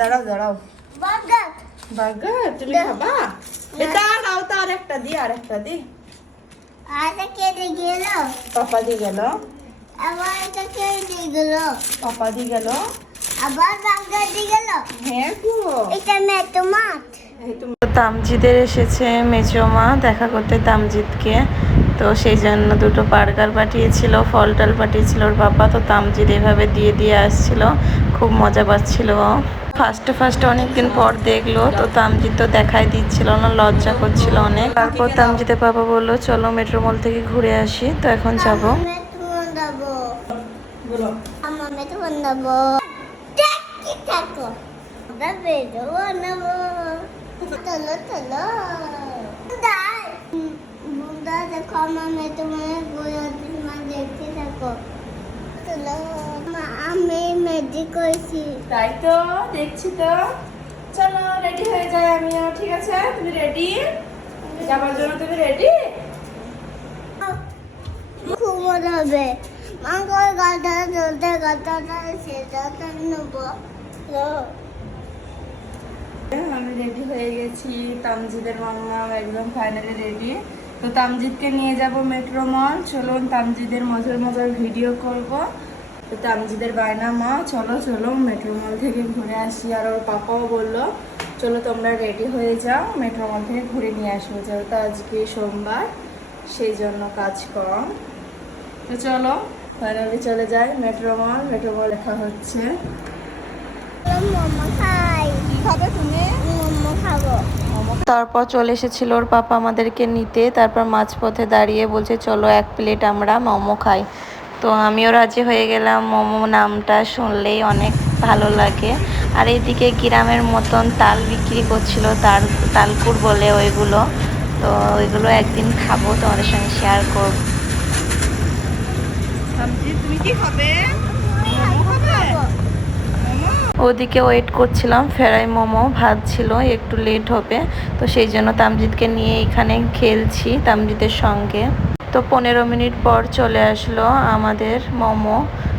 দাঁড়াও দাঁড়াও। বার্গার তুমি খাবা? দাঁড়াও, তো আরেকটা দি, আরেকটা দি। পাপা দি গেল, পাপা দি গেল, আবার বার্গার দিয়ে গেল। হ্যাঁ গো। এটা মেটোমাট। তামজিদের এসেছে মেজো মা দেখা করতে তামজিদকে, তো সেই জন্য দুটো বার্গার পাঠিয়েছিল, ফল টল পাঠিয়েছিল ওর বাবা। তো তামজিদ এভাবে দিয়ে দিয়ে আসছিল, খুব মজা পাচ্ছিল। ফার্স্টে অনেকদিন পর দেখলো, তো তামজিদ তো দেখাই দিচ্ছিল না, লজ্জা করছিল অনেক। তারপর তামজিদের বাবা বললো চলো মেট্রো মল থেকে ঘুরে আসি, তো এখন যাবো। দেখো আমি তোমার দেখতে থাকো। আমি ম্যাজিক করেছি। তাই তো দেখছি তো। চলো রেডি হয়ে যাই আমিও, ঠিক আছে? তুমি রেডি যাবার জন্য? তুমি রেডি? খুব মজা হবে। মাঙ্গল গালটা চলতে গালটা সেটা নেবো। আমি রেডি হয়ে গেছি, তামজিদের মামা একদম ফাইনালি রেডি। তো তামজিদকে নিয়ে যাব মেট্রো মল। চলুন তামজিদের মজার মজার ভিডিও করব। তো তামজিদের বায়না, মা চলো চলো মেট্রো মল থেকে ঘুরে আসি। আর ওর পাপাও বললো চলো তোমরা রেডি হয়ে যাও, মেট্রো মল থেকে ঘুরে নিয়ে আসবো, যেহেতু আজকে সোমবার সেই জন্য কাজ কম। তো চলো ফাইনালি চলে যাই মেট্রো মল। মেট্রো মল লেখা হচ্ছে। মোমো খাই। কি খাবে তুমি? মোমো খাবো। তারপর চলে এসেছিল ওর পাপা আমাদেরকে নিতে। তারপর মাঝপথে দাঁড়িয়ে বলছে চলো এক প্লেট আমরা মোমো খাই। তো আমিও রাজি হয়ে গেলাম। মোমো নামটা শুনলেই অনেক ভালো লাগে। আর এইদিকে গ্রামের মতন তাল বিক্রি করছিল, তালকুর বলে ওইগুলো। তো ওইগুলো একদিন খাবো, তোমাদের সঙ্গে শেয়ার করব। তুমি কি খাবে? মোমো খাবে? ওদিকে ওয়েট করছিলাম, ফ্রাই মোমো ভাজছিল, একটু লেট হবে, তো সেই জন্য তামজিদকে নিয়ে এখানে খেলছি তামজিদের সঙ্গে। তো 15 মিনিট পর চলে আসলো আমাদের মোমো।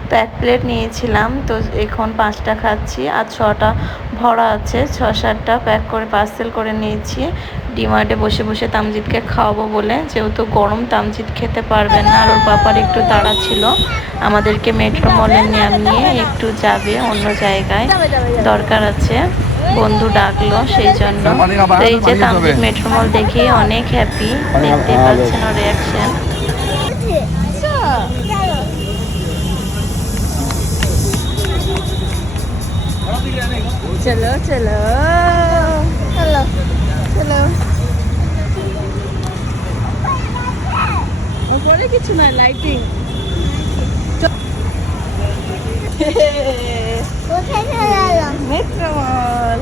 তো এক প্লেট নিয়েছিলাম, তো এখন 5টা খাচ্ছি, আর 6টা ভরা আছে, 6-7টা প্যাক করে পার্সেল করে নিয়েছি। ডিমার্টে বসে বসে তামজিদকে খাওয়াবো বলে, যেহেতু গরম তামজিদ খেতে পারবে না। আর ওর বাবার একটু তাড়া ছিল, আমাদেরকে মেট্রো মলে নিয়ে একটু যাবে অন্য জায়গায়, দরকার আছে, বন্ধু ডাকলো সেই জন্য। তো এই যে তামজিদ মেট্রো মল দেখে অনেক হ্যাপি, দেখতে পাচ্ছেন ওর রিয়াকশন। চলো চলো চলো চলো। ওপরে কিছু না, লাইটিং। কোথায় চলে এলাম? মেট্রো মল।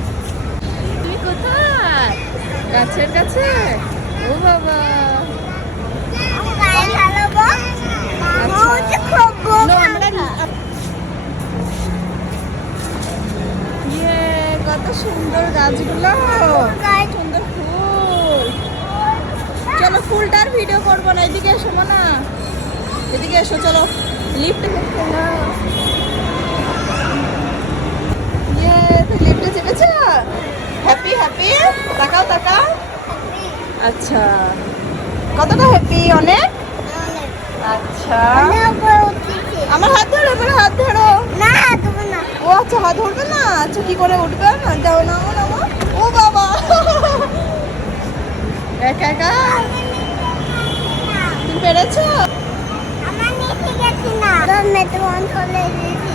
তুমি কোথায়? গাছের কাছে? ও বাবা, গায়ে ঢালাবো। হচ্ছে খুব ইয়ে কত সুন্দর গাছগুলো, গায়ে সুন্দর ফুল। চলো ফুলটার ভিডিও করবো না, এদিকে এসো না, এদিকে এসো। চলো লিফট লিফটে চেপেছ? Happy happy? তাকাও তাকাও। আচ্ছা, কতটা হ্যাপি? অনেক। আচ্ছা, আমার হাত ধরো, আমার হাত ধরো। না তুমি না। ও আচ্ছা, হাত ধরবে না? আচ্ছা, কি করে উঠবে? যাও না, ও বাবা, একা একা তুমি পেরেছো? আমার নিচে গেছি না। মেট্রো অন চলে এসেছি।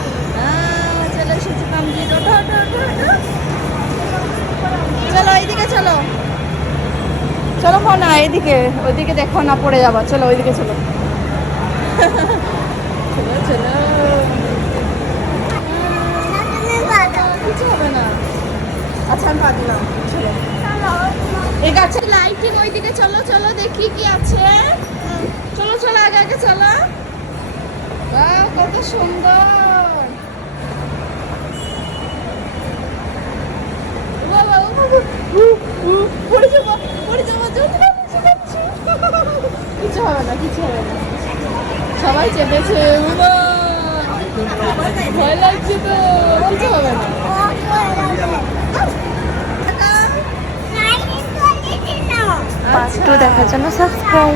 চলে এসেছি কমপ্লিট। ওঠো ওঠো ওঠো ওঠো। চলো এইদিকে চলো, চলো না এইদিকে, ওইদিকে দেখো না পড়ে যাবা। চলো ওইদিকে চলো, চলো চলো। কিছু হবে না। আচ্ছা আমি পা দিলাম। চলো এই গাছের লাইটিং, ওইদিকে চলো চলো, দেখি কি আছে। চলো চলো, আগে আগে চলো। বাহ কত সুন্দর। বাবা পড়ে যাবো, পড়ে যাবো। কিছু হবে না, কিছু হবে না। সবাই চেপেছে, ভয় লাগছে তো, কিছু হবে না। পার্ট 2 দেখার জন্য সাবস্ক্রাইব।